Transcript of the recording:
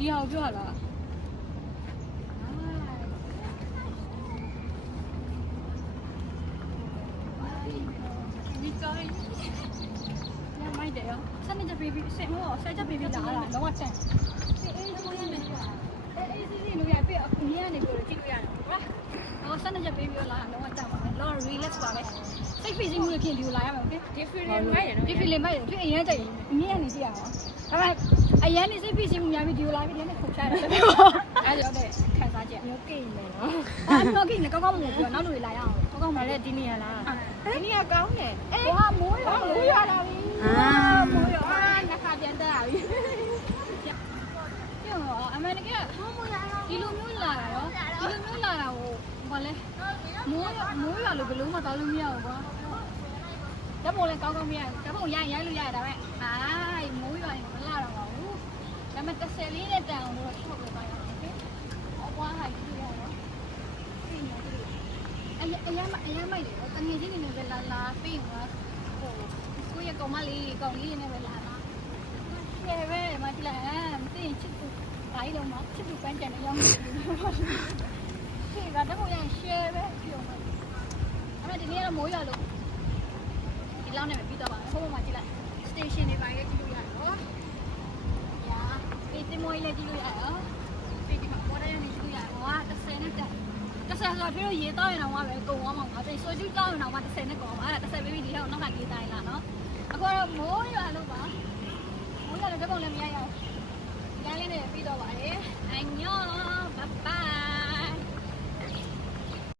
ဒီဟာကိုပြောရလားဒီကြိုင်းညမိုက်တယ်ရောစနေကြ baby ဆက်မောဆက်ကြ baby လာတာတော့ဝတ်တယ်အေးကိုရမယ်အေးစီလူရပြအခုမြင်နေလို့ကြည့်လို့ရတယ်ကွာအော်စနေကြ baby လာတော့ဝတ်တယ်ပါမယ်တော့ relax ပါပဲစိတ်ဖိစီးမှုတွေဖြစ်ဒီကိုလာရမယ် okay ဒီ feeling မိုက်တယ်နော်ဒီ feeling မိုက်တယ်သူအရင်ကြိုက်မြင်ရနေကြည့်ရအောင်ဒါပေမဲ့အရင်နေစိတ်ဖိစီးမှုများပြီးဒီကိုလာပြီးဒီနေ့ခုန်ချရတယ်အဲ့ဒါတော့ခံစားချက်မျိုးကိနေနော်အဲ့တော့ကိနေကောင်းကောင်းမလို့ပြောနောက်လူတွေလာရအောင်ကောင်းကောင်းမလဲဒီနေရလားဒီနေရကောင်းတယ်အေးဟာမိုးရလာပြီမိုးရနှခါပြန်တက်လာပြီပြောအမေကဒီလိုမျိုးလာတာရောဒီလိုမျိုးလာတာကိုဘာလဲမိုးရလို့ဘလုံးမတော်လို့မရဘူးကွာဓာတ်ပုံလည်းကောင်းကောင်းမရဘူးဓာတ်ပုံရိုက်လို့ရတယ်ဒါပေမဲ့မိုးရရင်မလာတော့ပါဘူးဒါပေမဲ့တစ်ဆယ်လေးနဲ့တန်အောင်လို့ထုတ်လို့ပါရအောင်โอเคအပွားဟာကြည့်ရအောင်အရင်မိုက်တယ်တငယ်ချင်းနေနဲ့ပဲလာပြီးဟိုကိုရကောင်မလေးကောင်လေးနဲ့ပဲလာရှယ်ပဲမကြည့်လိုက်မသိရင်ချစ်သူဒါကြီးတော့မှချစ်သူပန်းကြံနေရောက်နေတယ်ဒီကတော့ဘုရားရှယ်ပဲပြောမှာအဲ့ဒါဒီနေ့တော့မိုးရလို့ဒီလောက်နဲ့ပဲပြီးတော့ပါဟိုဘက်မှာကြည့်လိုက် station တွေပါရဲ့ကြည့်လို့ရတယ်နော်ညာဒီတင်မွေးလေးကြည့်လို့ရတယ်ဒီမှာပေါ်ရနေကြည့်လို့ရတယ်ဟော30နဲ့တက်30ဆိုတော့ပြီးတော့ရေတောက်ရင်တော့ပဲကုံသွားမှာငါသိဆိုကျူးတောက်ရင်တော့30နဲ့ကုံမှာအဲ့ဒါ30 baby ဒီဟောနောက်ကရေးတိုင်းလာနော်အခုတော့မိုးရလို့ပါမိုးရလို့ဓာတ်ပုံလည်းမရရအောင်ဒီတိုင်းလေးနဲ့ပြီးတော့ပါတယ်အညောဘိုင်